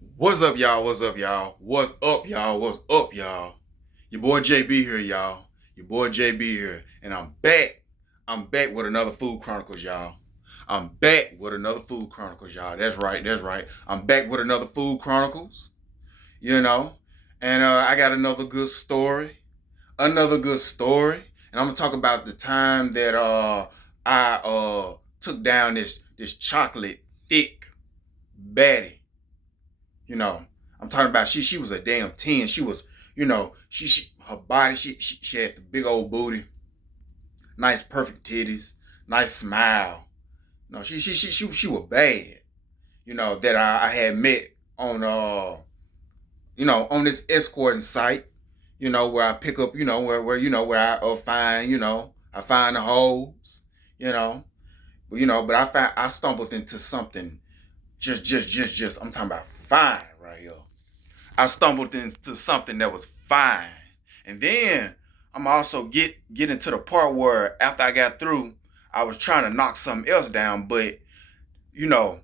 What's up, y'all? What's up, y'all? What's up, y'all? What's up, y'all? Your boy JB here, y'all. Your boy JB here. And I'm back. I'm back with another Food Chronicles, y'all. I'm back with another Food Chronicles, y'all. That's right. That's right. I'm back with another Food Chronicles, you know. And I got another good story. Another good story. And I'm going to talk about the time that I took down this chocolate thick baddie. You know, I'm talking about she was a damn 10. She was, she her body, she had the big old booty, nice perfect titties, nice smile. No, she was bad. That I had met on on this escorting site, where I pick up, where I find, I find the hoes, you know. But I stumbled into something just I'm talking about fine right here. I stumbled into something that was fine. And then I'm also get into the part where after I got through, I was trying to knock something else down, but you know,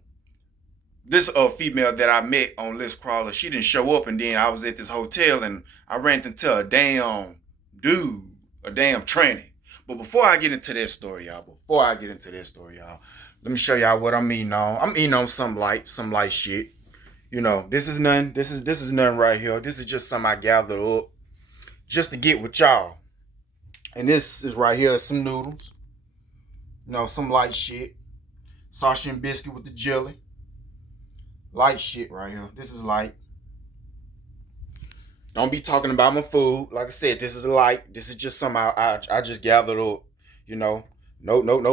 this female that I met on List Crawler, she didn't show up, and then I was at this hotel and I ran into a damn dude, a damn tranny. But before I get into this story, y'all, let me show y'all what I'm eating on. I'm eating on some light shit. This is none. This is none right here. This is just some I gathered up just to get with y'all. And this is right here, some noodles. Some light shit. Sausage and biscuit with the jelly. Light shit right here. This is light. Don't be talking about my food. Like I said, this is light. This is just some I just gathered up. No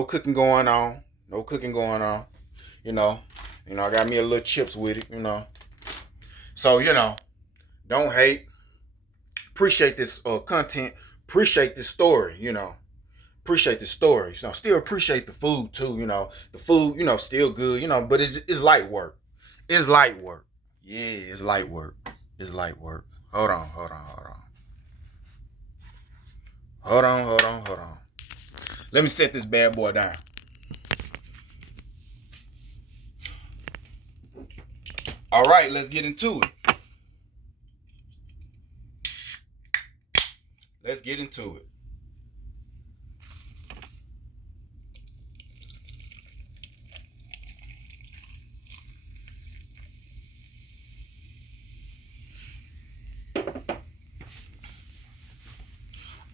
cooking going on. No cooking going on. You know. I got me a little chips with it. So, don't hate. Appreciate this content. Appreciate this story, Appreciate the story. Still appreciate the food too, The food, still good, but it's light work. It's light work. Yeah, it's light work. It's light work. Hold on. Hold on. Let me set this bad boy down. All right, let's get into it. Let's get into it.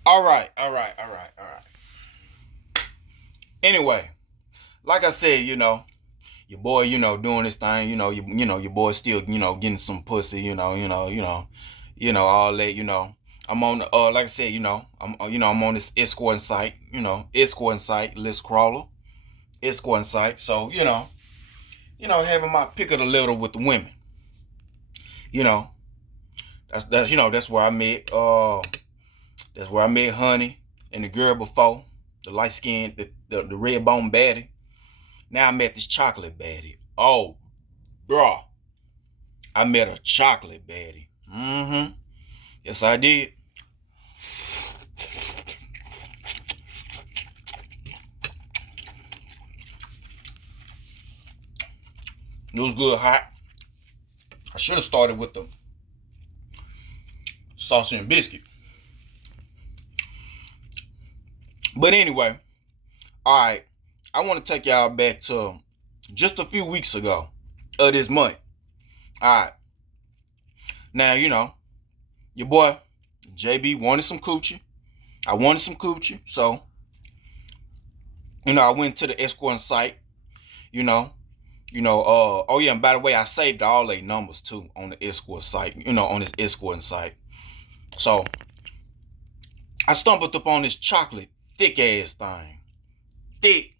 All right. Anyway, like I said, your boy, doing this thing, your boy still, getting some pussy, all that, I'm on like I said, I'm on this escorting site, list crawler, escorting site. So, having my pick of the litter with the women. You know, that's where I met Honey and the girl before, the light skin, the red bone baddie. Now I met this chocolate baddie. Oh, bruh. I met a chocolate baddie. Mm-hmm. Yes, I did. It was good hot. I should have started with the sausage and biscuit. But anyway, all right. I want to take y'all back to just a few weeks ago of this month. All right. Now, your boy JB wanted some coochie. I wanted some coochie. So, I went to the escorting site, oh yeah, and by the way, I saved all their numbers too on the escort site, on this escorting site. So I stumbled upon this chocolate thick ass thing. Thick,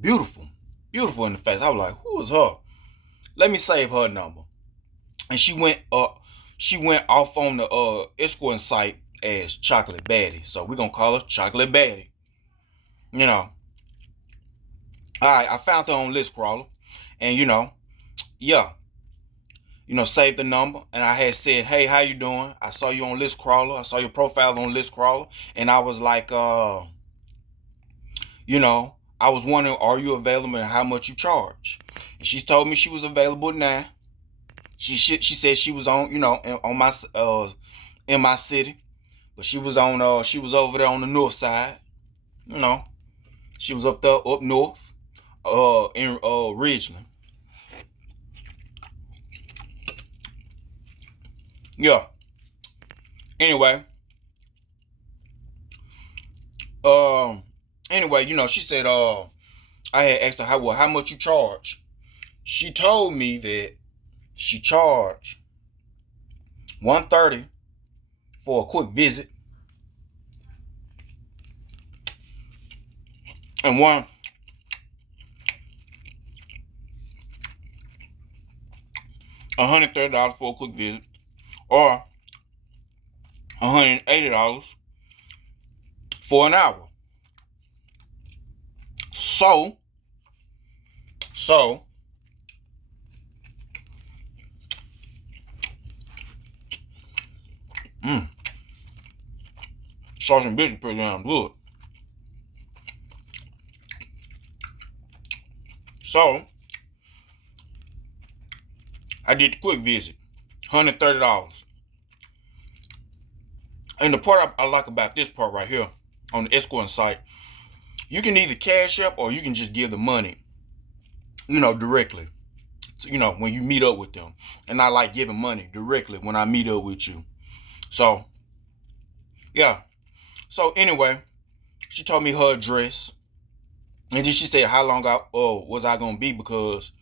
beautiful. Beautiful in the face. I was like, who is her? Let me save her number. And she went off on the escorting site as Chocolate Baddie. So we're gonna call her Chocolate Baddie. Alright, I found her on List Crawler. And saved the number. And I had said, hey, how you doing? I saw you on List Crawler. I saw your profile on List Crawler. And I was like, I was wondering, are you available and how much you charge? And she told me she was available now. She said she was on, on my in my city, but she was over there on the north side. You know, she was up there up north, in Ridgeland. Yeah. Anyway, um, she said, I had asked her how much you charge. She told me that she charged $130 for a quick visit, and $130 for a quick visit, or $180 for an hour. So, sausage and biscuit pretty damn good. So, I did the quick visit, $130. And the part I like about this part right here, on the escorting site, you can either cash up or you can just give the money, directly. When you meet up with them. And I like giving money directly when I meet up with you. So, yeah. So anyway, she told me her address. And then she said how long was I going to be, because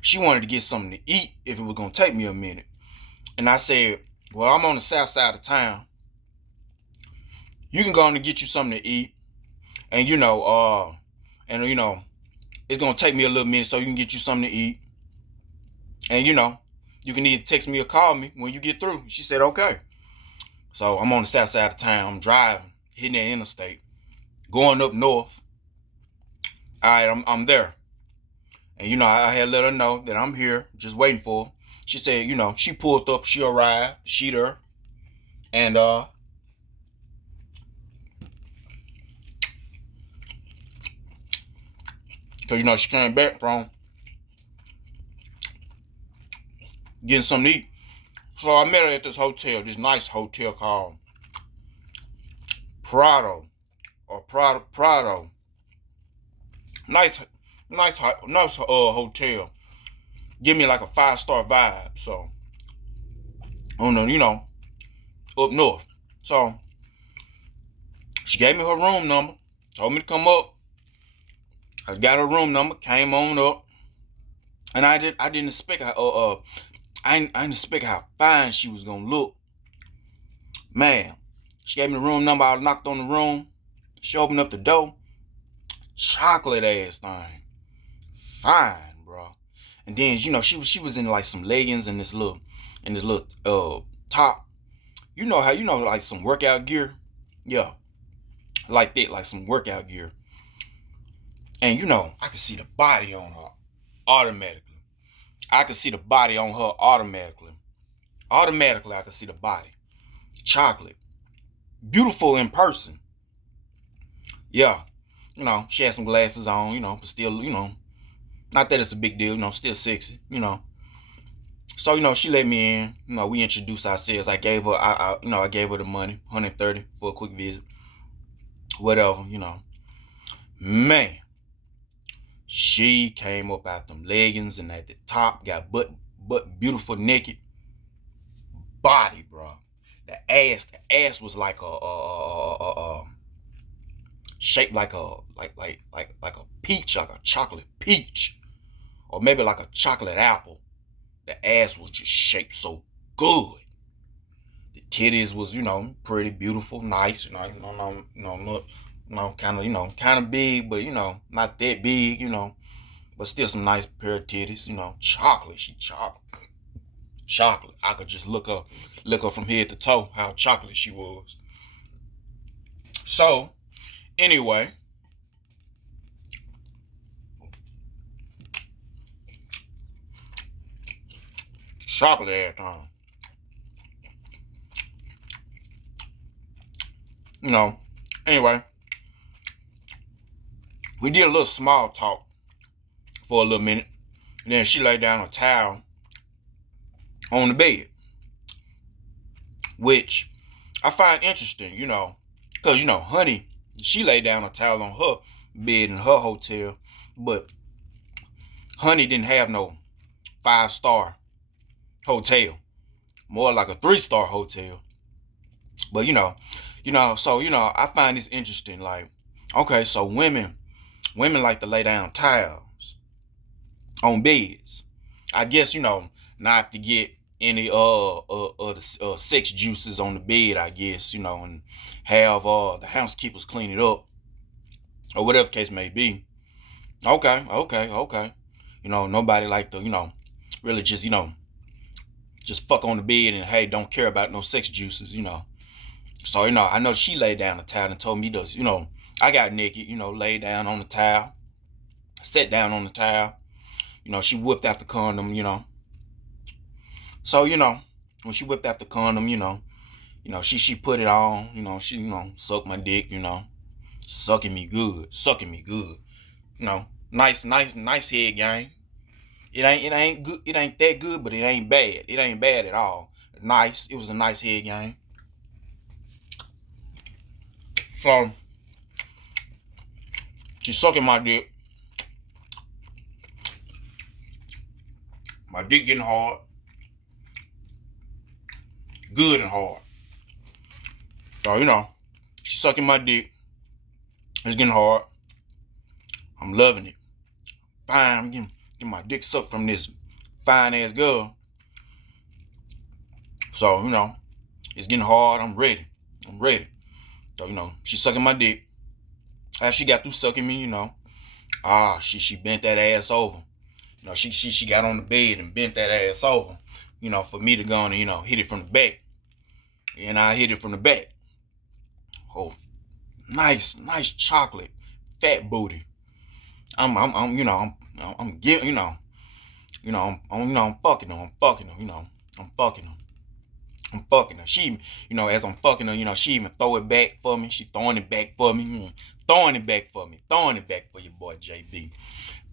she wanted to get something to eat if it was going to take me a minute. And I said, well, I'm on the south side of town. You can go on and get you something to eat. And, it's going to take me a little minute, so you can get you something to eat. And, you can either text me or call me when you get through. She said, okay. So I'm on the south side of town. I'm driving, hitting that interstate, going up north. All right, I'm there. And, I had let her know that I'm here, just waiting for her. She said, she pulled up, she arrived, she there. And, because, she came back from getting something to eat. So I met her at this hotel, this nice hotel called Prado. Nice hotel. Give me like a 5-star vibe. So, up north. So, she gave me her room number, told me to come up. I got her room number, came on up, and I didn't expect how I didn't expect how fine she was gonna look. Man, she gave me the room number. I knocked on the room. She opened up the door. Chocolate ass thing, fine, bro. And then she was in like some leggings and this little top. Like some workout gear, yeah, like that, like some workout gear. And I could see the body on her automatically. I could see the body on her automatically. Automatically, I could see the body. Chocolate. Beautiful in person. Yeah. She had some glasses on, but still, not that it's a big deal, still sexy, So, she let me in, we introduced ourselves. I gave her, I gave her the money, $130 for a quick visit. Whatever, Man. She came up out them leggings and at the top got butt beautiful naked body, bro. The ass was like a shaped like a peach, like a chocolate peach, or maybe like a chocolate apple. The ass was just shaped so good. The titties was pretty beautiful, nice, kind of big, but not that big, but still some nice pair of titties, chocolate. She chocolate. I could just look her from head to toe how chocolate she was. So anyway, chocolate ass time. Anyway, we did a little small talk for a little minute. And then she laid down a towel on the bed, which I find interesting, because, Honey, she laid down a towel on her bed in her hotel, but Honey didn't have no 5-star hotel, more like a 3-star hotel. But I find this interesting. Like, okay, so women like to lay down towels on beds. I guess not to get any the sex juices on the bed. I guess and have the housekeepers clean it up or whatever the case may be. Okay. Nobody like to really just fuck on the bed and hey, don't care about no sex juices. So, I know she laid down the towel and told me to, I got naked, laid down on the towel, sat down on the towel. She whipped out the condom, So, when she whipped out the condom, she put it on, she, sucked my dick, sucking me good. Nice head game. It ain't good, it ain't that good, but it ain't bad. It ain't bad at all. Nice. It was a nice head game. So she's sucking my dick. My dick getting hard. Good and hard. So, she's sucking my dick. It's getting hard. I'm loving it. Fine. I'm getting my dick sucked from this fine ass girl. So, it's getting hard. I'm ready. So, she's sucking my dick. After she got through sucking me, she bent that ass over. She got on the bed and bent that ass over, for me to go on and, hit it from the back. And I hit it from the back. Oh, nice chocolate, fat booty. I'm getting, I'm fucking her. I'm fucking her. She, as I'm fucking her, she even throw it back for me. She throwing it back for me. Throwing it back for me. Throwing it back for your boy JB.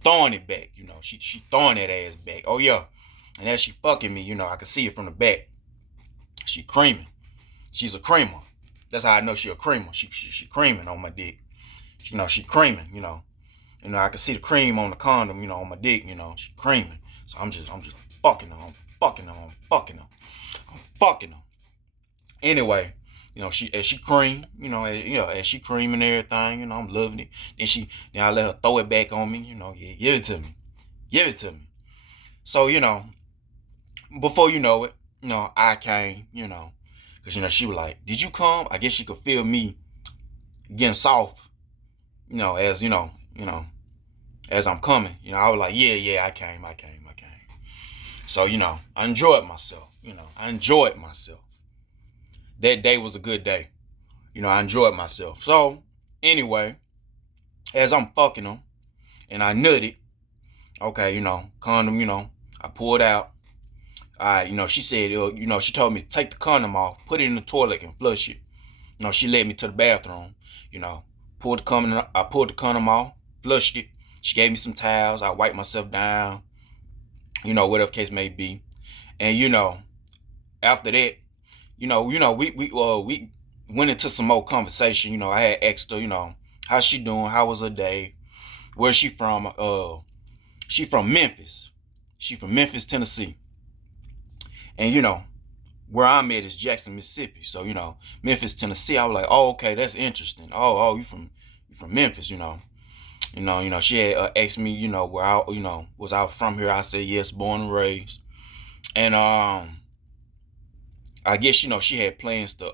Throwing it back, she throwing that ass back. Oh yeah. And as she fucking me, I can see it from the back. She creaming. She's a creamer. That's how I know she a creamer. She creaming on my dick. She creaming, I can see the cream on the condom, on my dick, she creaming. So I'm just fucking her. I'm fucking her. Anyway, as she cream, as she cream and everything, I'm loving it. Then I let her throw it back on me, yeah, give it to me. So, before you know it, I came, because, she was like, did you come? I guess she could feel me getting soft, as, as I'm coming, I was like, yeah, I came. So, I enjoyed myself, That day was a good day. I enjoyed myself. So, anyway, as I'm fucking them and I nutted, okay, condom, I pulled out. She said, she told me to take the condom off, put it in the toilet and flush it. She led me to the bathroom, I pulled the condom off, flushed it. She gave me some towels. I wiped myself down, whatever case may be. And, after that, we went into some more conversation. I had asked her, how she doing? How was her day? Where's she from? She from Memphis. She from Memphis, Tennessee. And, where I'm at is Jackson, Mississippi. So, Memphis, Tennessee. I was like, oh, okay, that's interesting. Oh, you from Memphis, She had asked me, where I, was I from here? I said, yes, born and raised. And I guess, she had plans to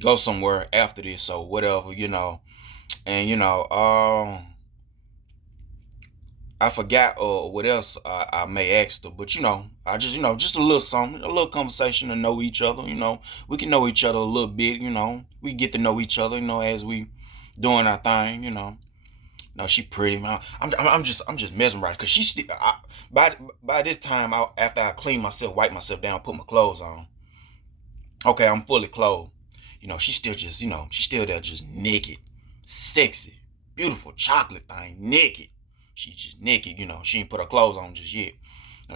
go somewhere after this or whatever, And, I forgot what else I may ask her, but I just just a little something, a little conversation to know each other. We can know each other a little bit. We get to know each other. As we doing our thing. She pretty, man. I'm just mesmerized because she still. By this time, after I clean myself, wipe myself down, put my clothes on. Okay, I'm fully clothed. She still just she's still there just naked, sexy, beautiful chocolate thing, naked. She's just naked, she ain't put her clothes on just yet.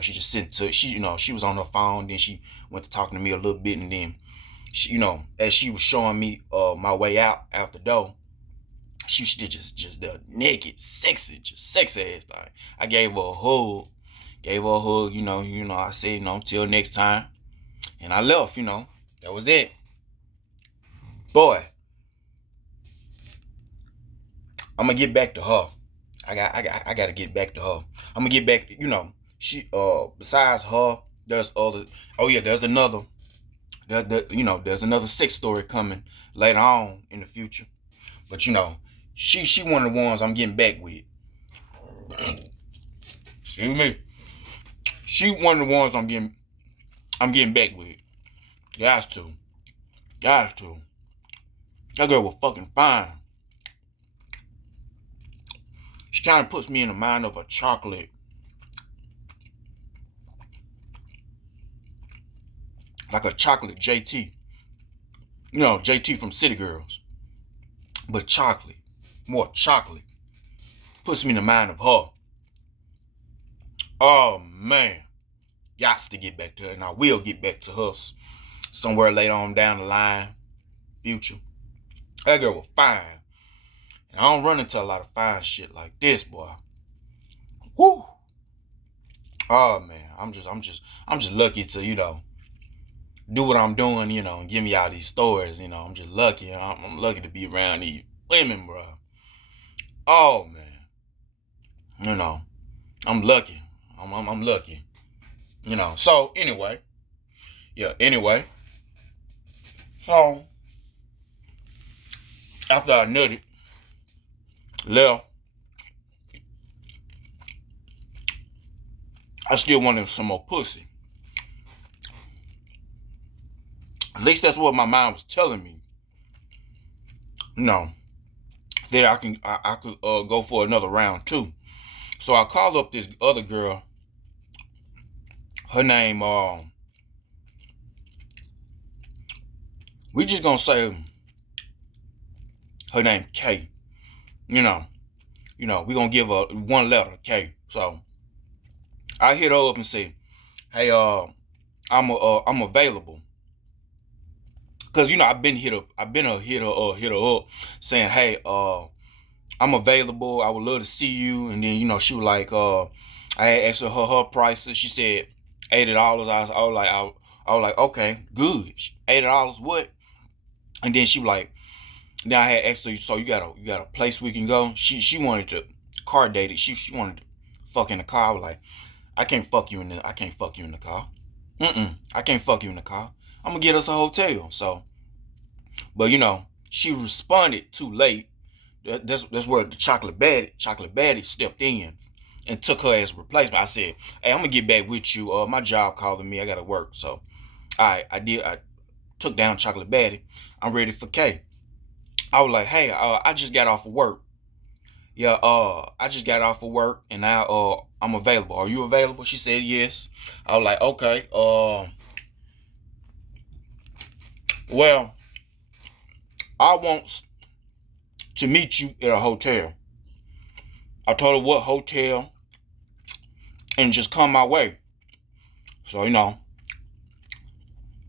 she just sent to she was on her phone. Then she went to talking to me a little bit, and then she, as she was showing me my way out the door, she did just the naked, sexy ass thing. I gave her a hug. I said, till next time. And I left, That was it. Boy, I'm gonna get back to her. I gotta get back to her. I'm gonna get back, she besides her, there's other, oh yeah, there's another. There's another sex story coming later on in the future. But she one of the ones I'm getting back with. Excuse me. She one of the ones I'm getting back with. Guys to. That girl was fucking fine. She kind of puts me in the mind of a chocolate. Like a chocolate JT. JT from City Girls. But chocolate. More chocolate. Puts me in the mind of her. Oh, man. Gots to get back to her. And I will get back to her somewhere later on down the line. Future. That girl was fine. And I don't run into a lot of fine shit like this, boy. Woo. Oh, man. I'm just lucky to, do what I'm doing, and give me all these stories, I'm just lucky. I'm lucky to be around these women, bro. Oh, man. I'm lucky. I'm lucky. So, anyway. So, after I nutted, left, I still wanted some more pussy. At least that's what my mind was telling me. That I could go for another round too. So I called up this other girl. Her name, we just gonna say her name K. We gonna give her one letter, K. So I hit her up and say, hey, I'm available. Cause I've been hit her up saying, hey, I'm available. I would love to see you. And then she was like, I had asked her prices. She said $80. I was like, okay, good. $80 what? And then she was like, then I had asked her, so you got a place we can go? She wanted to car date it. She wanted to fuck in the car. I was like, I can't fuck you in the car. I can't fuck you in the car. I'm gonna get us a hotel. So, but she responded too late. That's where the chocolate baddie stepped in and took her as a replacement. I said, hey, I'm gonna get back with you. My job calling me. I gotta work. So, I took down chocolate baddie. I'm ready for K. I was like, hey, I just got off of work. Yeah, I just got off of work and now I'm available. Are you available? She said yes. I was like, okay. Well, I want to meet you at a hotel. I told her what hotel and just come my way. So,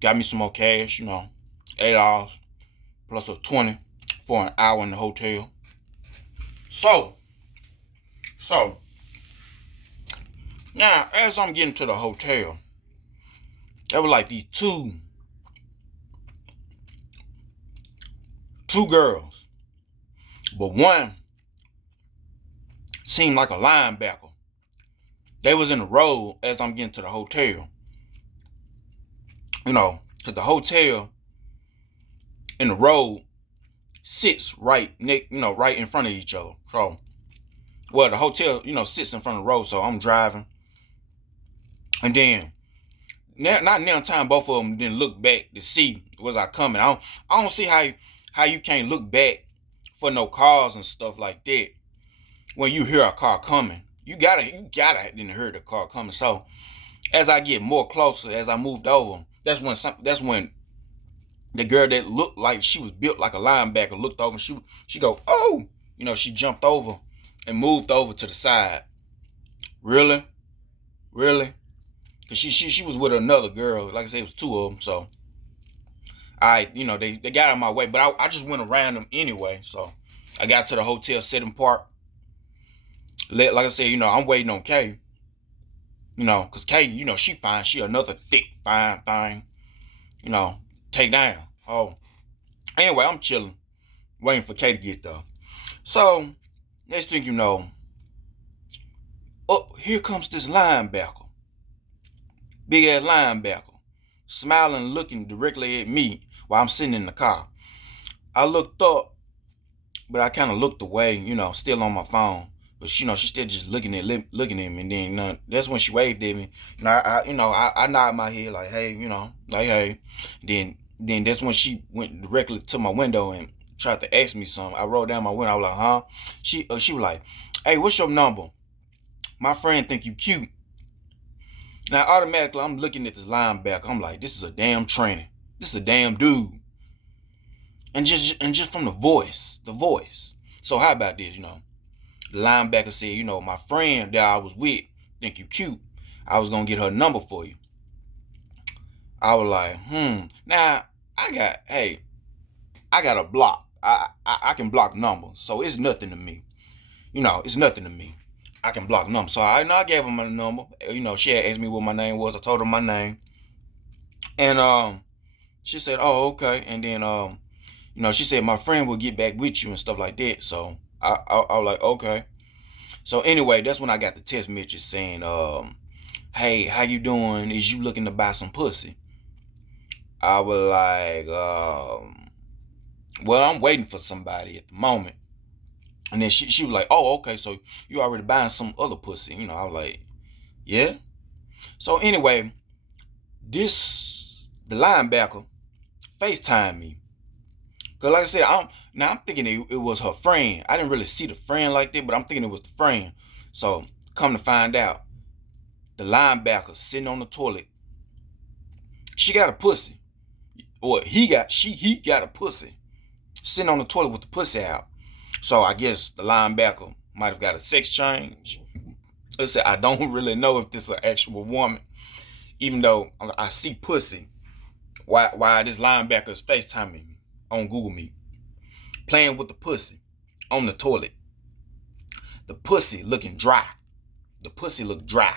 got me some more cash, $8 plus a 20 for an hour in the hotel. So now as I'm getting to the hotel, there were like these two girls, but one seemed like a linebacker. They was in the road as I'm getting to the hotel. Cause the hotel in the road sits right in front of each other. So, well, the hotel, sits in front of the road. So I'm driving, and then not now time both of them didn't look back to see was I coming. I don't see how you can't look back for no cars and stuff like that when you hear a car coming. You gotta didn't hear the car coming. So as I get more closer, as I moved over, that's when the girl that looked like she was built like a linebacker looked over and she go, oh, she jumped over and moved over to the side. Really? Cause she was with another girl. Like I said, it was two of them. So they got out of my way, but I just went around them anyway. So I got to the hotel, sit in park. Like I said, I'm waiting on Kay. Cause Kay, she fine. She another thick, fine thing. Take down. Oh, anyway, I'm chilling, waiting for Kay to get there. So next thing you know, here comes this linebacker, big ass linebacker, smiling, looking directly at me while I'm sitting in the car. I looked up, but I kind of looked away, still on my phone. But she's still just looking at me, and then that's when she waved at me. I nod my head like, hey, like hey. Then that's when she went directly to my window and tried to ask me something. I rolled down my window. I was like, huh? She was like, hey, what's your number? My friend think you cute. Now automatically I'm looking at this linebacker. I'm like, this is a damn trainer. This is a damn dude. And just from the voice. So how about this, The linebacker said, my friend that I was with think you cute. I was gonna get her number for you. I was like, Now I got a block. I can block numbers, so it's nothing to me. It's nothing to me. I can block numbers. So I gave her my number. She had asked me what my name was. I told her my name. And she said, oh, okay. And then she said my friend will get back with you and stuff like that. So I was like, okay. So anyway, that's when I got the text message saying, hey, how you doing? Is you looking to buy some pussy? I was like, well, I'm waiting for somebody at the moment. And then she was like, oh, okay, so you already buying some other pussy. I was like, yeah. So anyway, the linebacker FaceTimed me. Because like I said, I'm thinking it was her friend. I didn't really see the friend like that, but I'm thinking it was the friend. So come to find out, the linebacker sitting on the toilet, she got a pussy. Or he got a pussy sitting on the toilet with the pussy out. So I guess the linebacker might have got a sex change. I don't really know if this is an actual woman, even though I see pussy. Why this linebacker is FaceTiming me on Google Meet, playing with the pussy on the toilet. The pussy looking dry. The pussy look dry.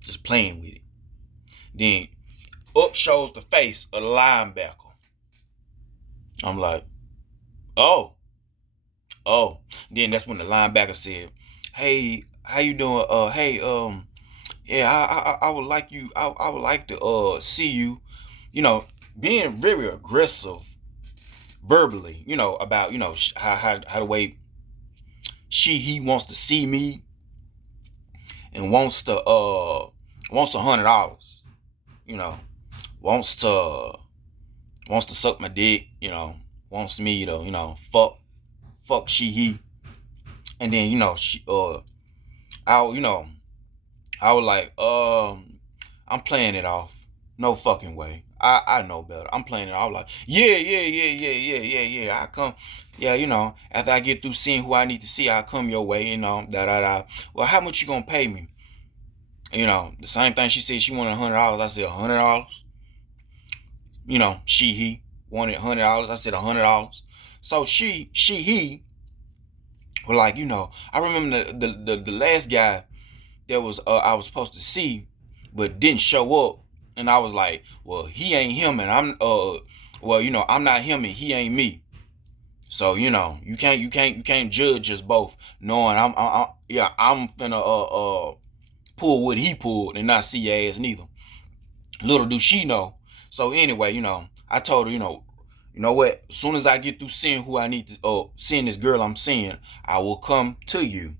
Just playing with it. Then up shows the face of the linebacker. I'm like, oh. Then that's when the linebacker said, hey, how you doing? Yeah, I would like you. I would like to see you. Being very aggressive verbally. About how the way he wants to see me and wants $100. Wants to suck my dick. Wants me to fuck he. And then I was like, I'm playing it off. No fucking way. I know better. I'm playing it off. I was like, yeah. I come. Yeah, after I get through seeing who I need to see, I'll come your way, Well, how much you gonna pay me? The same thing she said she wanted $100. I said $100. He wanted $100. I said $100. So he were like, I remember the last guy that was I was supposed to see, but didn't show up, and I was like, well, he ain't him, and I'm I'm not him, and he ain't me. So you can't judge us both, knowing I'm finna pull what he pulled and not see your ass neither. Little do she know. So anyway, I told her, you know what? As soon as I get through seeing who I need to, seeing this girl I'm seeing, I will come to you.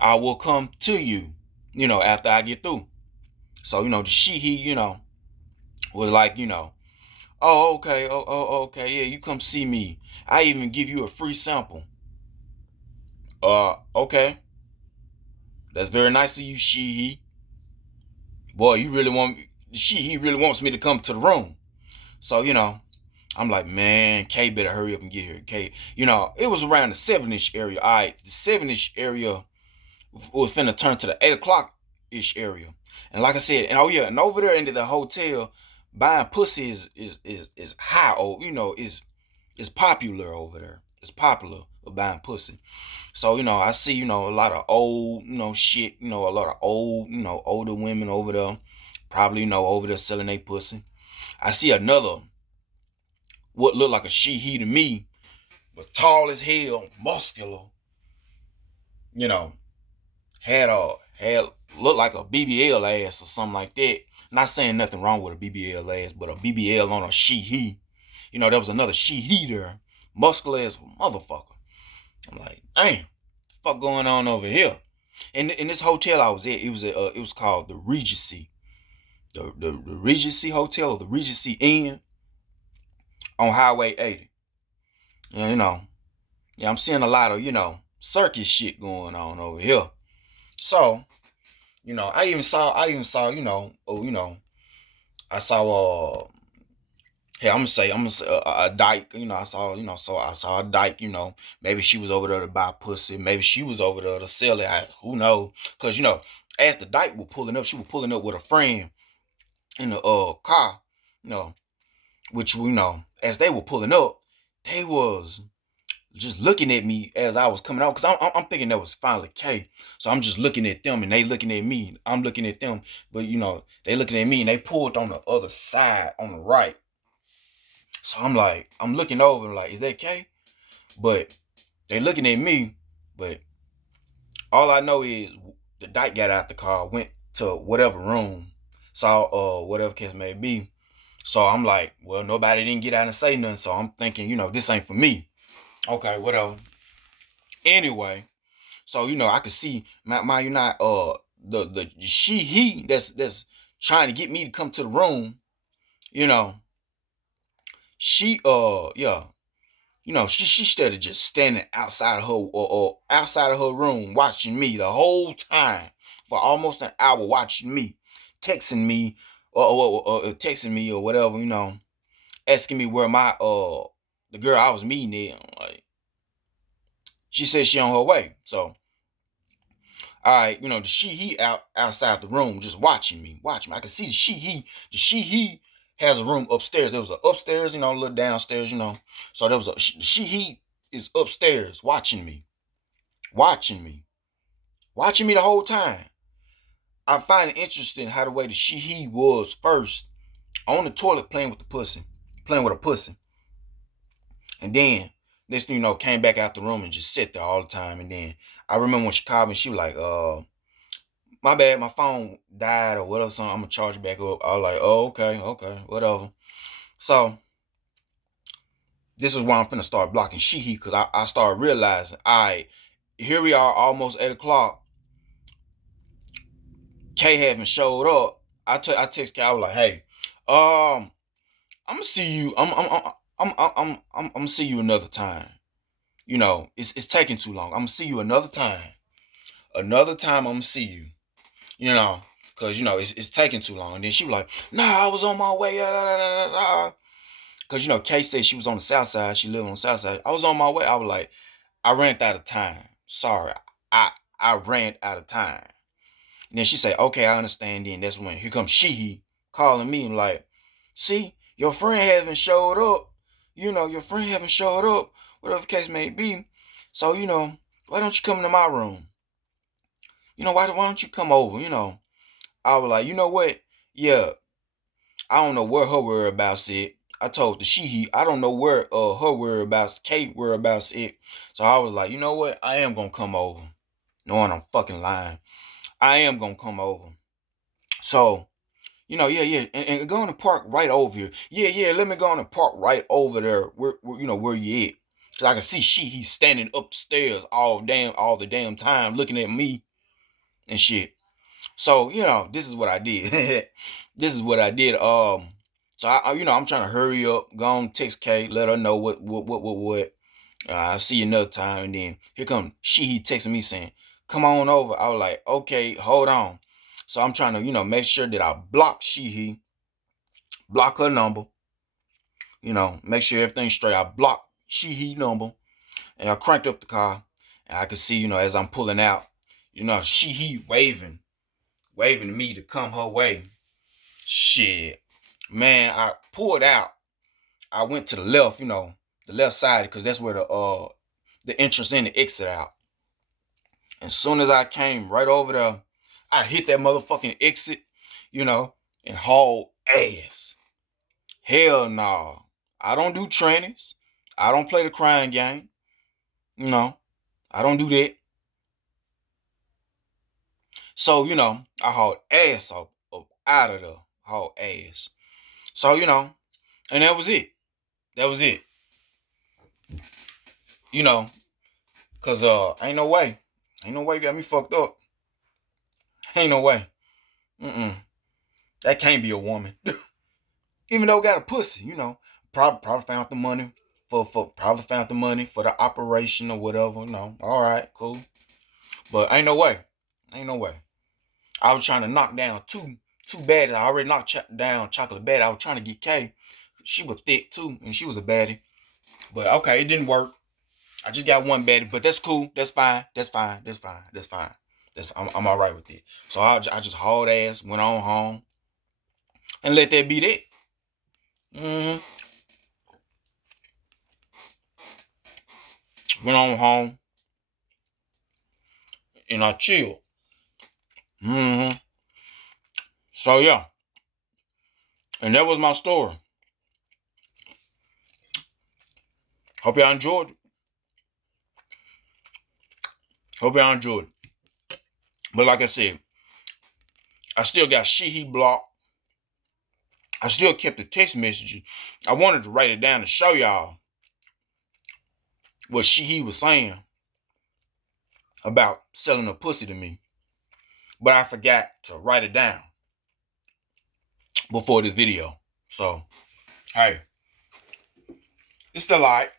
After I get through. So, he was like, oh, okay, okay, yeah, you come see me. I even give you a free sample. Okay. That's very nice of you, he. Boy, he really wants me to come to the room. So, I'm like, man, Kay better hurry up and get here. Kay, it was around the 7-ish area. All right, the 7-ish area was finna turn to the 8 o'clock ish area. And like I said, and oh yeah, and over there into the hotel, buying pussy is high. Oh, is popular over there. It's popular with buying pussy. So, I see, a lot of old, shit, a lot of old, older women over there, probably, over there selling their pussy. I see another, what looked like a she-he to me, but tall as hell, muscular, you know, had looked like a BBL ass or something like that. Not saying nothing wrong with a BBL ass, but a BBL on a she-he. There was another she-he there, muscular as a motherfucker. I'm like, damn, fuck going on over here? And in this hotel I was at, it was called the Regency, the Regency Hotel or the Regency Inn on Highway 80. And, yeah, I'm seeing a lot of circus shit going on over here. So, I saw hey, I'm gonna say a dyke. I saw a dyke. Maybe she was over there to buy pussy. Maybe she was over there to sell it. Who knows? Cause as the dyke was pulling up, she was pulling up with a friend in the car. Which as they were pulling up, they was just looking at me as I was coming out, because I'm thinking that was finally K. So I'm just looking at them and they looking at me. I'm looking at them, but they looking at me and they pulled on the other side on the right. So I'm looking over and like, is that K? But they looking at me, but all I know is the dyke got out the car, went to whatever room, saw whatever case may be. So I'm like, well, nobody didn't get out and say nothing. So I'm thinking, this ain't for me. Okay, whatever. Anyway, so I could see my the he that's trying to get me to come to the room, she yeah, she started just standing outside of her or outside of her room watching me the whole time for almost an hour, watching me, texting me or texting me or whatever, asking me where my the girl I was meeting at. Like, she said she on her way. So all right, the he outside the room just watching me. I can see the he has a room upstairs. There was an upstairs, a little downstairs, So there was a he is upstairs watching me, watching me, watching me the whole time. I find it interesting how the way the he was first on the toilet playing with a pussy, and then next thing came back out the room and just sat there all the time. And then I remember when she called me, she was like, my bad, my phone died or whatever, so I'm gonna charge it back up. I was like, oh, okay, whatever. So this is why I'm finna start blocking he, because I started realizing, all right, here we are almost 8 o'clock. K haven't showed up. I text K, I was like, hey, I'm gonna see you. I'm gonna see you another time. It's taking too long. I'm gonna see you another time. Another time I'm gonna see you. Because it's taking too long. And then she was like, nah, I was on my way. Because Kay said she was on the south side. She lived on the south side. I was on my way. I was like, I ran out of time. Sorry. I ran out of time. And then she said, okay, I understand. Then that's when here comes she calling me and like, see, your friend hasn't showed up. Your friend haven't showed up, whatever the case may be. So, why don't you come into my room? Why don't you come over? I was like, you know what? Yeah, I don't know where her whereabouts is. I told the she I don't know where her whereabouts, Kate whereabouts is. So I was like, you know what? I am gonna come over. Knowing I'm fucking lying. I am gonna come over. So, yeah. And go on and park right over here. Yeah, let me go on and park right over there where you at. So I can see he's standing upstairs all the damn time looking at me and shit. So, this is what I did. This is what I did. So I'm trying to hurry up, go on, text Kay, let her know what. I'll see you another time. And then here come he texting me saying, come on over. I was like, okay, hold on. So I'm trying to, make sure that I block he, block her number, make sure everything's straight. I block he number, and I cranked up the car, and I could see, as I'm pulling out, he waving, waving to me to come her way. Shit. Man, I pulled out. I went to the left, the left side, because that's where the entrance and the exit out. As soon as I came right over there, I hit that motherfucking exit, and hauled ass. Hell no. I don't do trannies. I don't play the crying game. I don't do that. So, I hauled ass up out of there. Hauled ass. So, and that was it. That was it. Cause ain't no way. Ain't no way you got me fucked up. Ain't no way. That can't be a woman. Even though it got a pussy, Probably found the money probably found the money for the operation or whatever. No. Alright, cool. But ain't no way. Ain't no way. I was trying to knock down two baddies. I already knocked down Chocolate Baddie. I was trying to get Kay. She was thick too, and she was a baddie. But okay, it didn't work. I just got one baddie, but that's cool. That's fine. That's fine. That's fine. That's fine. I'm all right with it. So I just hauled ass, went on home, and let that be that. Went on home, and I chilled. So yeah, and that was my story. Hope y'all enjoyed it. But like I said, I still got he blocked. I still kept the text messages. I wanted to write it down to show y'all what he was saying about selling a pussy to me. But I forgot to write it down before this video. So, hey, it's still alright.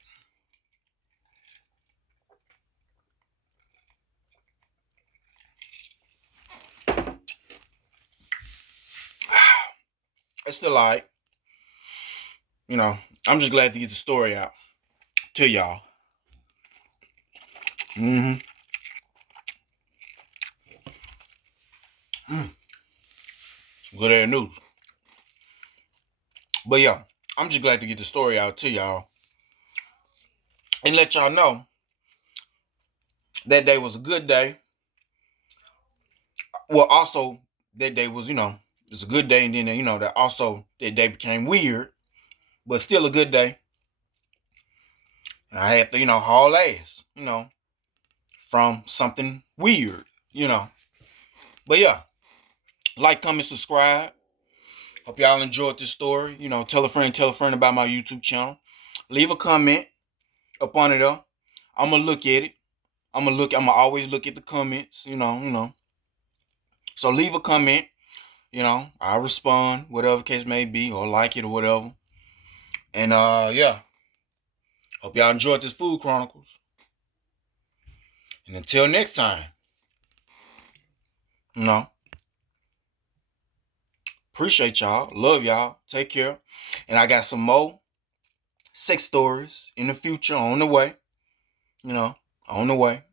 It's still alright. I'm just glad to get the story out to y'all. Some good ass news. But yeah, I'm just glad to get the story out to y'all and let y'all know that day was a good day. Well, also that day was, it's a good day, and then that also that day became weird, but still a good day. And I had to, haul ass, from something weird, But yeah, like, comment, subscribe. Hope y'all enjoyed this story. Tell a friend about my YouTube channel. Leave a comment up on it though. I'm gonna look at it. I'm gonna always look at the comments, So leave a comment, I'll respond, whatever case may be, or like it or whatever. And yeah. Hope y'all enjoyed this Food Chronicles. And until next time, appreciate y'all. Love y'all. Take care. And I got some more sex stories in the future on the way. On the way.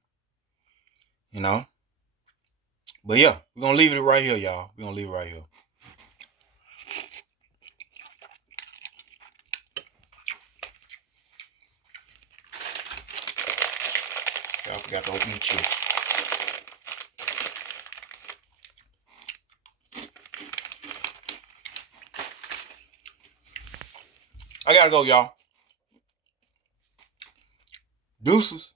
But yeah, we're going to leave it right here, y'all. We're going to leave it right here. I forgot to open the chips. I gotta go, y'all. Deuces.